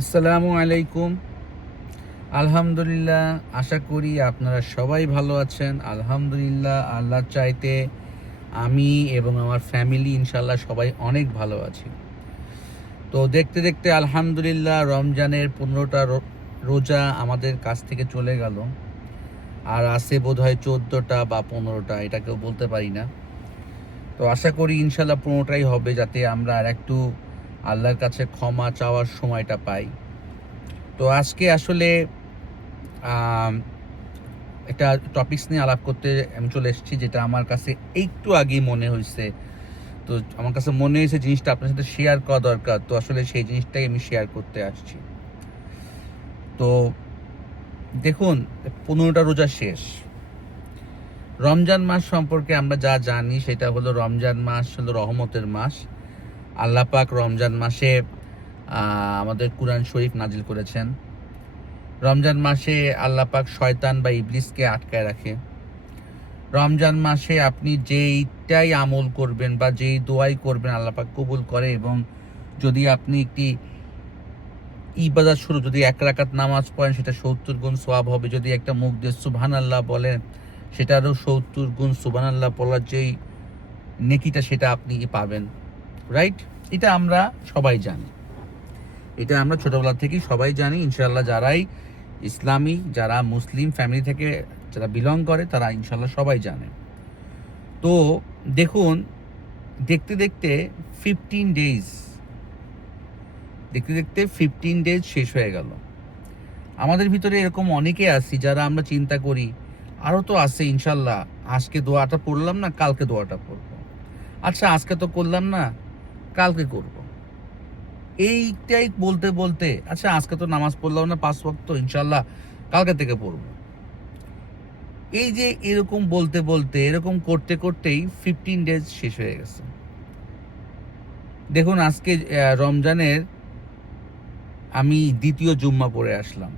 আসসালামু আলাইকুম। আলহামদুলিল্লাহ, আশা করি আপনারা সবাই ভালো আছেন। আলহামদুলিল্লাহ, আল্লাহর চাইতে আমি এবং আমার ফ্যামিলি ইনশাল্লাহ সবাই অনেক ভালো আছি। তো দেখতে দেখতে আলহামদুলিল্লাহ রমজানের 15টা রোজা আমাদের কাছ থেকে চলে গেল। আর আছে বোধহয় 14টা বা 15টা, এটা কেউ বলতে পারি না। তো আশা করি ইনশাল্লাহ 15টাই হবে, যাতে আমরা আর একটু আল্লাহর কাছে ক্ষমা চাওয়ার সময়টা পাই। তো আজকে আসলে একটা টপিকস নিয়ে আলাপ করতে আমি চলে এসেছি, যেটা আমার কাছে একটু আগেই মনে হয়েছে। তো আমার কাছে মনে হয়েছে জিনিসটা আপনার সাথে শেয়ার করা দরকার, তো আসলে সেই জিনিসটাই আমি শেয়ার করতে আসছি। তো দেখুন, 15টা রোজা শেষ। রমজান মাস সম্পর্কে আমরা যা জানি সেটা হলো, রমজান মাস হলো রহমতের মাস। আল্লাহ পাক রমজান মাসে আমাদের কুরআন শরীফ নাজিল করেছেন। রমজান মাসে আল্লাহ পাক শয়তান বা ইবলিসকে আটকায় রাখে। রমজান মাসে আপনি যেইটাই আমল করবেন বা যেই দোয়াই করবেন আল্লাহ পাক কবুল করে, এবং যদি আপনি একটি ইবাদত শুরু, যদি 1 রাকাত নামাজ পড়েন সেটা 70 গুণ সওয়াব হবে। যদি একটা মুখ দিয়ে সুবহানাল্লাহ বলেন সেটারও 70 গুণ সুবহানাল্লাহ বলার যেই নেকিটা সেটা আপনি পাবেন। রাইট? এটা আমরা সবাই জানি, এটা আমরা ছোটবেলা থেকেই সবাই জানি। ইনশাআল্লাহ যারাই ইসলামী, যারা মুসলিম ফ্যামিলি থেকে যারা বিলং করে তারা ইনশাআল্লাহ সবাই জানে। তো দেখুন, দেখতে দেখতে 15 ডেজ, দেখতে দেখতে 15 ডেজ শেষ হয়ে গেল। আমাদের ভিতরে এরকম অনেকে আছি যারা আমরা চিন্তা করি আরও তো আছে ইনশাল্লাহ, আজকে দোয়াটা পড়লাম না, কালকে দোয়াটা পড়বো। আচ্ছা, আজকে তো করলাম না, কালকে করব। এইটাই বলতে বলতে, আচ্ছা আজকে তো নামাজ পড়লাম না 5 ওয়াক্ত, ইনশাল্লাহ কালকে থেকে পড়বো। এই যে এরকম বলতে বলতে, এরকম করতে করতেই 15 ডেজ শেষ হয়ে গেছে। দেখুন, আজকে রমজানের আমি দ্বিতীয় জুম্মা পড়ে আসলাম।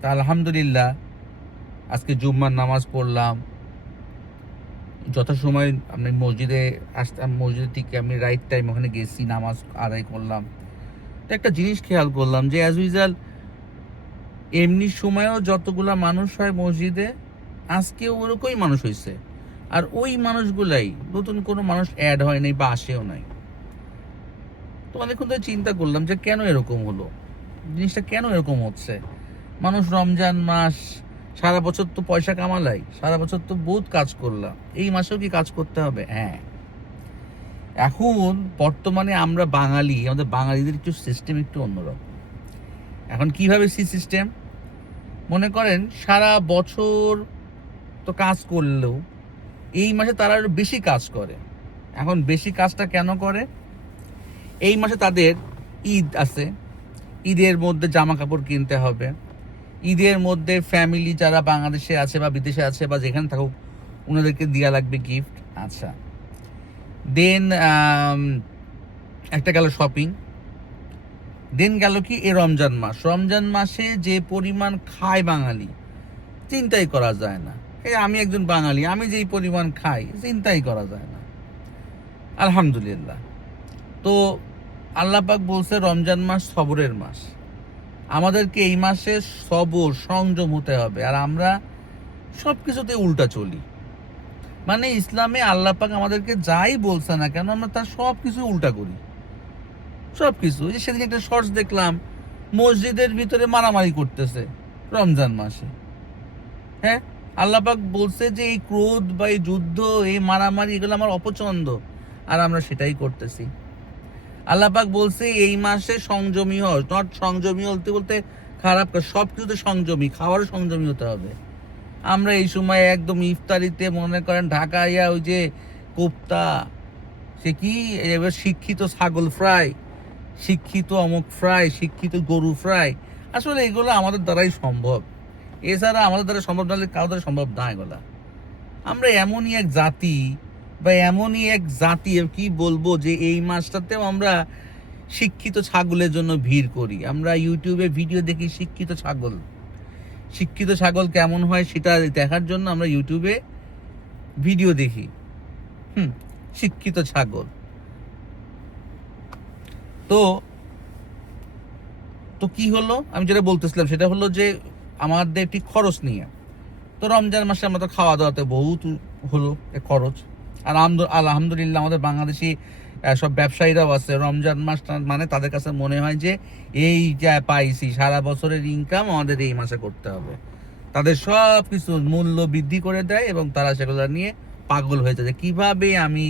তা আলহামদুলিল্লাহ, আজকে জুম্মার নামাজ পড়লাম যথাসময়। আমি মসজিদে আসতাম, মসজিদ থেকে আমি রাইট টাইম ওখানে গেছি, নামাজ আদায় করলাম। তো একটা জিনিস খেয়াল করলাম যে অ্যাজ ইউজুয়াল এমনি সময়েও যতগুলা মানুষ হয় মসজিদে, আজকে ওরকমই মানুষ হয়েছে। আর ওই মানুষগুলাই, নতুন কোনো মানুষ অ্যাড হয় নাই বা আসেও নাই। তো অনেকক্ষণ ধরে চিন্তা করলাম যে কেন এরকম হলো, জিনিসটা কেন এরকম হচ্ছে। মানুষ রমজান মাস, সারা বছর তো পয়সা কামালাই, সারা বছর তো বহুত কাজ করলাম, এই মাসেও কি কাজ করতে হবে? হ্যাঁ। এখন বর্তমানে আমরা বাঙালি, আমাদের বাঙালিদের একটু সিস্টেম একটু অন্যরকম। এখন কিভাবে সিস্টেম, মনে করেন সারা বছর তো কাজ করলেও এই মাসে তারা আরো বেশি কাজ করে। এখন বেশি কাজটা কেন করে? এই মাসে তাদের ঈদ আছে, ঈদের মধ্যে জামা কাপড় কিনতে হবে, ঈদের মধ্যে ফ্যামিলি যারা বাংলাদেশে আছে বা বিদেশে আছে বা যেখানে থাকুক ওনাদেরকে দেওয়া লাগবে গিফট। আচ্ছা, দেন একটা গেল শপিং, দেন গেল কি এ রমজান মাস। রমজান মাসে যে পরিমাণ খায় বাঙালি, চিন্তাই করা যায় না। এই আমি একজন বাঙালি, আমি যেই পরিমাণ খাই চিন্তাই করা যায় না। আলহামদুলিল্লাহ। তো আল্লাহ পাক বলছে রমজান মাস সবরের মাস, আমাদেরকে এই মাসে সবর সংযম হতে হবে। আর আমরা সব কিছুতে উল্টা চলি। মানে ইসলামে আল্লাহ পাক আমাদেরকে যাই বলছে না কেন, আমরা তার সব কিছু উল্টা করি, সব কিছু। যে সেদিন একটা শর্টস দেখলাম, মসজিদের ভিতরে মারামারি করতেছে রমজান মাসে। হ্যাঁ, আল্লাহ পাক বলছে যে এই ক্রোধ বা এই যুদ্ধ, এই মারামারি, এগুলো আমার অপছন্দ, আর আমরা সেটাই করতেছি। আল্লাহ পাক বলছে এই মাসে সংযমী হও, নট সংযমী বলতে বলতে খারাপ, সব কিছুতে সংযমী, খাওয়ারও সংযমী হতে হবে। আমরা এই সময় একদম ইফতারিতে মনে করেন ঢাকাইয়া ওই যে কোপ্তা, সে কি এবার শিক্ষিত ছাগল ফ্রাই, শিক্ষিত অমুক ফ্রাই, শিক্ষিত গরু ফ্রাই, আসলে এগুলো আমাদের দ্বারাই সম্ভব। এছাড়া আমাদের দ্বারা সম্ভব না হলে কারোর দ্বারা সম্ভব না এগুলা। আমরা এমনই এক জাতি, বা এমনই এক জাতি কি বলবো, যে এই মাসটাতেও আমরা শিক্ষিত ছাগলের জন্য ভিড় করি। আমরা ইউটিউবে ভিডিও দেখি শিক্ষিত ছাগল, শিক্ষিত ছাগল কেমন হয় সেটা দেখার জন্য আমরা ইউটিউবে ভিডিও দেখি। শিক্ষিত ছাগল। তো তো কি হলো, আমি যেটা বলতেছিলাম সেটা হলো যে আমাদের একটি খরচ নিয়ে। তো রমজান মাসে আমরা তো খাওয়া দাওয়াতে বহুত হলো খরচ। আর আলহামদুলিল্লাহ আমাদের বাংলাদেশি সব ব্যবসায়ীরাও আছে, রমজান মাস মানে তাদের কাছে মনে হয় যে এই যা পাইছি সারা বছরের ইনকাম আমাদের এই মাসে করতে হবে। তাদের সব কিছুর মূল্য বৃদ্ধি করে দেয় এবং তারা সেগুলো নিয়ে পাগল হয়ে যায় যে কীভাবে আমি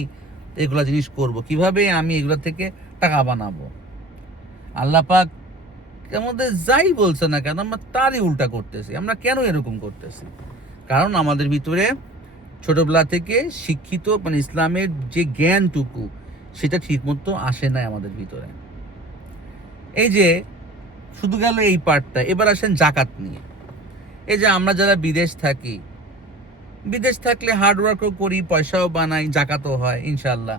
এগুলা জিনিস করব, কিভাবে আমি এগুলো থেকে টাকা বানাবো। আল্লাহ পাক আমাদের যাই বলছে না কেন আমরা তারই উল্টা করতেছি। আমরা কেন এরকম করতেছি? কারণ আমাদের ভিতরে ছোটবেলা থেকে শিক্ষিত মানে ইসলামের যে জ্ঞানটুকু সেটা ঠিকমতো আসে নাই আমাদের ভিতরে। এই যে শুধু গেল এই পার্টটা, এবার আসেন জাকাত নিয়ে। এই যে আমরা যারা বিদেশ থাকি, বিদেশ থাকলে হার্ডওয়ার্কও করি, পয়সাও বানাই, জাকাতও হয় ইনশাল্লাহ।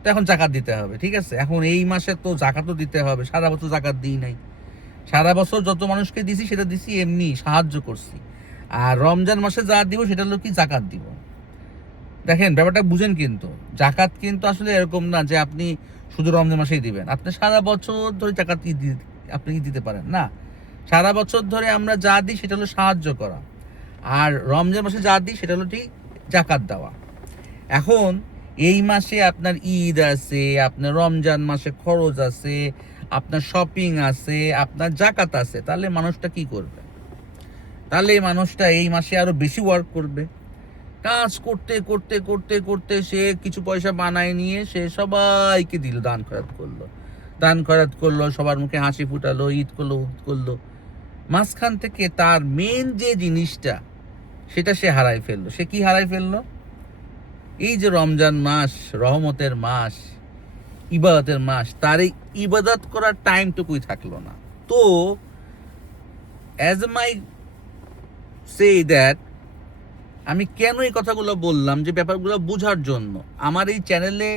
তো এখন জাকাত দিতে হবে, ঠিক আছে। এখন এই মাসে তো জাকাতও দিতে হবে, সারা বছর জাকাত দিই নাই। সারা বছর যত মানুষকে দিছি সেটা দিছি এমনি সাহায্য করছি। আর রমজান মাসে যা দিব সেটা হলো কি জাকাত দিব। দেখেন ব্যাপারটা বুঝেন, কিন্তু জাকাত কিন্তু আসলে এরকম না যে আপনি শুধু রমজান মাসেই দিবেন। আপনি সারা বছর ধরে জাকাত আপনি দিতে পারেন না। সারা বছর ধরে আমরা যা দিই সেটা হলো সাহায্য করা, আর রমজান মাসে যা দিই সেটা হলো ঠিক জাকাত দেওয়া। এখন এই মাসে আপনার ঈদ আছে, আপনার রমজান মাসে খরচ আছে, আপনার শপিং আছে, আপনার জাকাত আছে, তাহলে মানুষটা কি করবে? তাহলে মানুষটা এই মাসে আরো বেশি ওয়ার্ক করবে। কাজ করতে করতে করতে করতে সে কিছু পয়সা বানায় নিয়ে সে সবাইকে দিল, দান খয়রাত করলো, সবার মুখে হাসি ফুটালো, ঈদ করলো। মাঝখান থেকে তার মেন যে জিনিসটা সেটা সে হারাই ফেললো। সে কি হারাই ফেললো? এই যে রমজান মাস, রহমতের মাস, ইবাদতের মাস, তার এই ইবাদত করার টাইমটুকুই থাকলো না। তো অ্যাজ মাই সে দ্যাট, আমি কেন এই কথাগুলো বললাম যে ব্যাপারগুলো বোঝার জন্য। আমার এই চ্যানেলে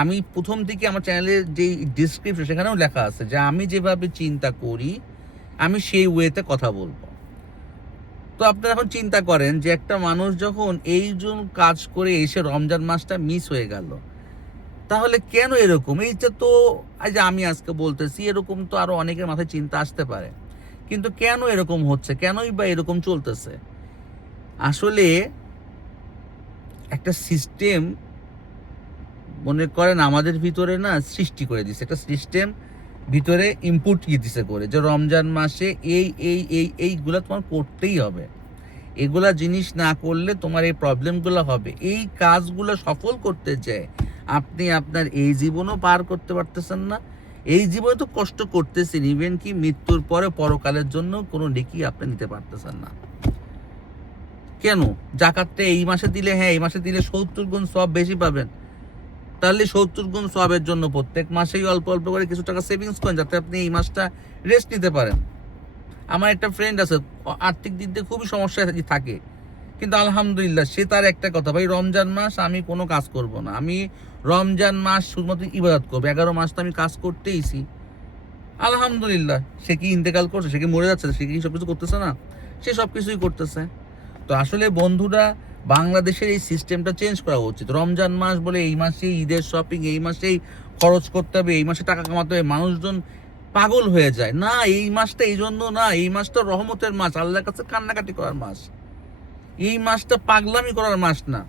আমি প্রথম থেকে আমার চ্যানেলের যে ডিসক্রিপশন সেখানেও লেখা আছে যে আমি যেভাবে চিন্তা করি আমি সেই ওয়েতে কথা বলবো। তো আপনারা এখন চিন্তা করেন যে একটা মানুষ যখন এই জন্য কাজ করে এসে রমজান মাসটা মিস হয়ে গেল, তাহলে কেন এরকম? এইটা তো যে আমি আজকে বলতেছি এরকম তো আরো অনেকের মাথায় চিন্তা আসতে পারে, কিন্তু কেন এরকম হচ্ছে, কেনই বা এরকম চলতেছে? আসলে একটা সিস্টেম মনে করেন আমাদের ভিতরে না সৃষ্টি করে দিছে, একটা সিস্টেম ভিতরে ইনপুট দিছে করে যে রমজান মাসে এইগুলা তোমার করতেই হবে, এগুলা জিনিস না করলে তোমার এই প্রবলেমগুলো হবে। এই কাজগুলো সফল করতে চায় আপনি আপনার এই জীবনও পার করতে পারতেছেন না, এই জীবনে তো কষ্ট করতেছেন, ইভেন কি মৃত্যুর পরে পরকালের জন্য কোনো নেকি আপনি নিতে পারতেছেন না। কেন? জাকাতটা এই মাসে দিলে, হ্যাঁ এই মাসে দিলে 70 গুণ সওয়াব বেশি পাবেন, তাহলে 70 গুণ সওয়াবের জন্য প্রত্যেক মাসেই অল্প অল্প করে কিছু টাকা সেভিংস করেন যাতে আপনি এই মাসটা রেস্ট নিতে পারেন। আমার একটা ফ্রেন্ড আছে, আর্থিক দিক দিয়ে খুবই সমস্যায় থাকে, কিন্তু আলহামদুলিল্লাহ সে তার একটা কথা, ভাই রমজান মাস আমি কোনো কাজ করব না, আমি রমজান মাস শুধুমাত্র ইবাদত করবো, 11 মাস তো আমি কাজ করতেইছি। আলহামদুলিল্লাহ সে কি ইন্তেকাল করছে, সে কি মরে যাচ্ছে, সে কি সবকিছু করতেছে না? সে সবকিছুই করতেছে। তো আসলে বন্ধুরা, বাংলাদেশের এই সিস্টেমটা চেঞ্জ করা উচিত। রমজান মাস বলে এই মাসে ঈদের শপিং, এই মাসেই খরচ করতে হবে, এই মাসে টাকা কামাতে হবে, মানুষজন পাগল হয়ে যায়। না, এই মাসটা এই জন্য না, এই মাসটা রহমতের মাস, আল্লাহর কাছে কান্নাকাটি করার মাস। এই মাসটা পাগলামি করার মাস না,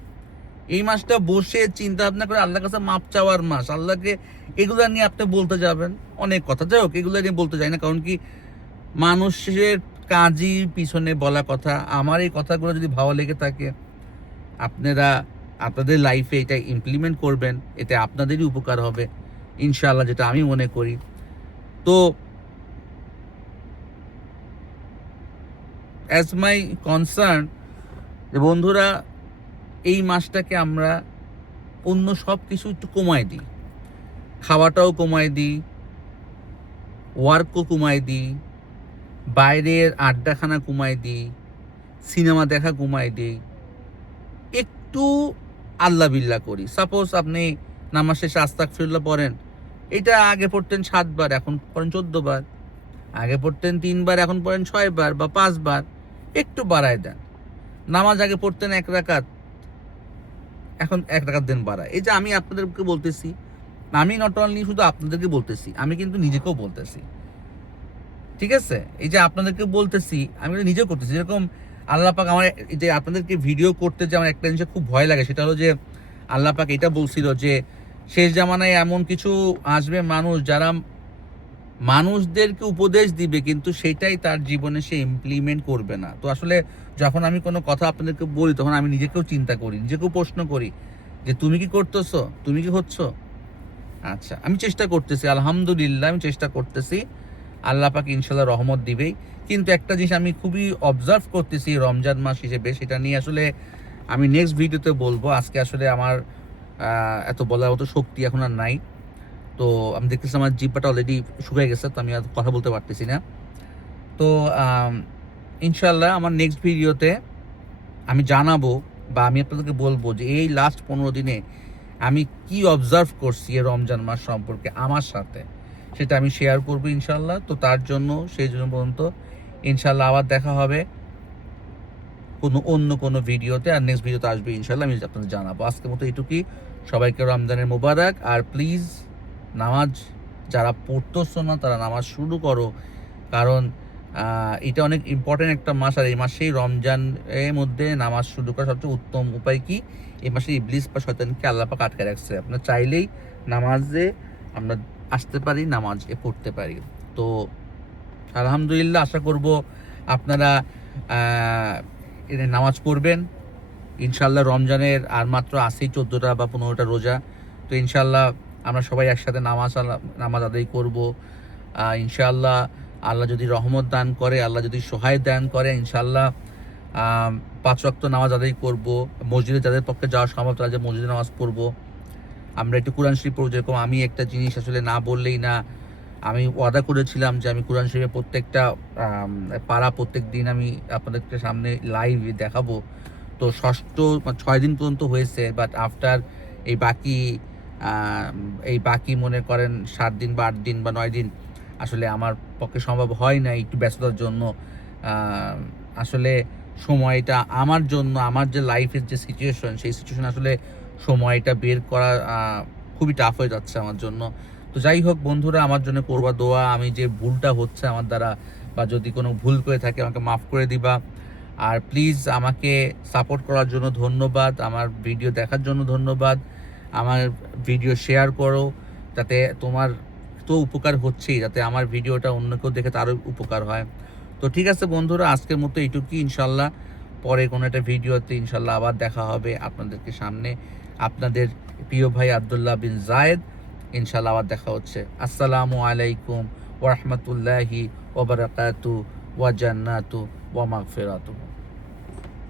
এই মাসটা বসে চিন্তা ভাবনা করে আল্লাহর কাছে মাপ চাওয়ার মাস। আল্লাহকে এগুলো নিয়ে আপনি বলতে যাবেন অনেক কথা, যাই হোক এগুলো নিয়ে বলতে চাই না, কারণ কি মানুষের কাজই পিছনে বলা কথা। আমার এই কথাগুলো যদি ভালো লেগে থাকে আপনারা আপনাদের লাইফে এটা ইমপ্লিমেন্ট করবেন, এতে আপনাদেরই উপকার হবে ইনশাআল্লাহ, যেটা আমি মনে করি। তো অ্যাজ মাই কনসার্ন যে বন্ধুরা, এই মাসটাকে আমরা অন্য সব কিছু একটু কমায় দিই, খাওয়াটাও কমায় দিই, ওয়ার্কও কমায় দিই, বাইরের আড্ডাখানা কমায় দিই, সিনেমা দেখা কমায় দিই, একটু আল্লাহ বিল্লাহ করি। সাপোজ আপনি নামাজ শেষে আস্তাগফিরুল্লাহ পড়েন, এটা আগে পড়তেন 7 বার, এখন পড়েন 14 বার, আগে পড়তেন 3 বার, এখন পড়েন 6 বার বা 5 বার, একটু বাড়ায় দেন। নামাজ আগে পড়তেন 1 রাকাত, এখন 1 রাকাত দেন বাড়ায়। এই যে আমি আপনাদেরকে বলতেছি, আমি নট অনলি শুধু আপনাদেরকে বলতেছি, আমি কিন্তু নিজেকেও বলতেছি। ঠিক আছে? এই যে আপনাদেরকে বলতেছি, আমি কিন্তু নিজেও করতেছি। যেরকম আল্লাহ পাক আমার এই যে আপনাদেরকে ভিডিও করতে যে আমার একটা জিনিসে খুব ভয় লাগে, সেটা হলো যে আল্লাহ পাক এটা বলছিল যে শেষ জামানায় এমন কিছু আসবে মানুষ যারা মানুষদেরকে উপদেশ দিবে, কিন্তু সেটাই তার জীবনে সে ইমপ্লিমেন্ট করবে না। তো আসলে যখন আমি কোনো কথা আপনাদেরকে বলি, তখন আমি নিজেকেও চিন্তা করি, নিজেকেও প্রশ্ন করি যে তুমি কি করতেছো, তুমি কি হচ্ছ? আচ্ছা, আমি চেষ্টা করতেছি, আলহামদুলিল্লাহ আমি চেষ্টা করতেছি। আল্লাহ পাক ইনশাল্লাহ রহমত দিবেই। কিন্তু একটা জিনিস আমি খুবই অবজার্ভ করতেছি রমজান মাস হিসেবে, সেটা নিয়ে আসলে আমি নেক্সট ভিডিওতে বলবো। আজকে আসলে আমার এত বলার মতো শক্তি এখন আর নাই। তো আমি দেখতেছি আমার জিহ্বাটা অলরেডি শুকিয়ে গেছে, তো আমি আর কথা বলতে পারতেছি না। তো ইনশাল্লাহ আমার নেক্সট ভিডিওতে আমি জানাবো, বা আমি আপনাদেরকে বলবো যে এই লাস্ট 15 দিনে আমি কি অবজার্ভ করছি এই রমজান মাস সম্পর্কে আমার সাথে, সেটা আমি শেয়ার করবো ইনশাল্লাহ। তো তার জন্য সেই জন্য পর্যন্ত ইনশাল্লাহ আবার দেখা হবে অন্য কোনো ভিডিওতে, আর নেক্সট ভিডিওতে আসবে ইনশাল্লাহ, আমি আপনাদের জানাবো। আজকের মতো এটুকুই। সবাইকে রমজানের মোবারক। আর প্লিজ নামাজ যারা পড়তেছো না তারা নামাজ শুরু করো, কারণ এটা অনেক ইম্পর্টেন্ট একটা মাস। আর এই মাসেই রমজান এর মধ্যে নামাজ শুরু করা সবচেয়ে উত্তম উপায় কি? এই মাসে ইবলিস বা শয়তানকে আল্লাহ পাক আটকে রাখছে। আপনার চাইলেই নামাজে আমরা আসতে পারি, নামাজ পড়তে পারি। তো আলহামদুলিল্লাহ, আশা করব আপনারা নামাজ পড়বেন ইনশাল্লাহ। রমজানের আর মাত্র আছেই 14টা বা 15টা রোজা। তো ইনশাল্লাহ আমরা সবাই একসাথে নামাজ আদায় করব ইনশাল্লাহ। আল্লাহ যদি রহমত দান করে, আল্লাহ যদি সহায় দান করে, ইনশাল্লাহ 5 ওয়াক্ত নামাজ আদায় করব। মসজিদে যাদের পক্ষে যাওয়া সম্ভব তারা যে মসজিদে নামাজ পড়ব। আমরা একটু কোরআন শরীফ পড়ব। যেরকম আমি একটা জিনিস আসলে না বললেই না, আমি ওয়াদা করেছিলাম যে আমি কোরআন শরীফের প্রত্যেকটা পারা প্রত্যেক দিন আমি আপনাদেরকে সামনে লাইভ দেখাবো। তো ষষ্ঠ 6 দিন পর্যন্ত হয়েছে, বাট আফটার এই বাকি মনে করেন 7 দিন বা 8 দিন বা 9 দিন আসলে আমার পক্ষে সম্ভব হয় না, একটু ব্যস্ততার জন্য। আসলে সময়টা আমার জন্য, আমার যে লাইফের যে সিচুয়েশন, সেই সিচুয়েশন আসলে সময়টা বের করা খুবই টাফ হয়ে যাচ্ছে আমার জন্য। তো যাই হোক বন্ধুরা, আমার জন্য করবা দোয়া। আমি যে ভুলটা হচ্ছে আমার দ্বারা, বা যদি কোনো ভুল করে থাকে আমাকে মাফ করে দিবা। আর প্লিজ আমাকে সাপোর্ট করার জন্য ধন্যবাদ, আমার ভিডিও দেখার জন্য ধন্যবাদ। আমার ভিডিও শেয়ার করো, যাতে তোমার তো উপকার হচ্ছেই, যাতে আমার ভিডিওটা অন্য কেউ দেখে তারও উপকার হয়। তো ঠিক আছে বন্ধুরা, আজকের মতো এইটুকুই। ইনশাল্লাহ পরে কোনো একটা ভিডিওতে ইনশাল্লাহ আবার দেখা হবে আপনাদেরকে সামনে। আপনাদের প্রিয় ভাই আব্দুল্লাহ বিন জায়েদ। ইনশাল্লাহ আবার দেখা হচ্ছে। আসসালামু আলাইকুম ওয়া রাহমাতুল্লাহি ওয়া বারাকাতুহু ওয়া জান্নাতু ওয়া মাগফিরাতুহু।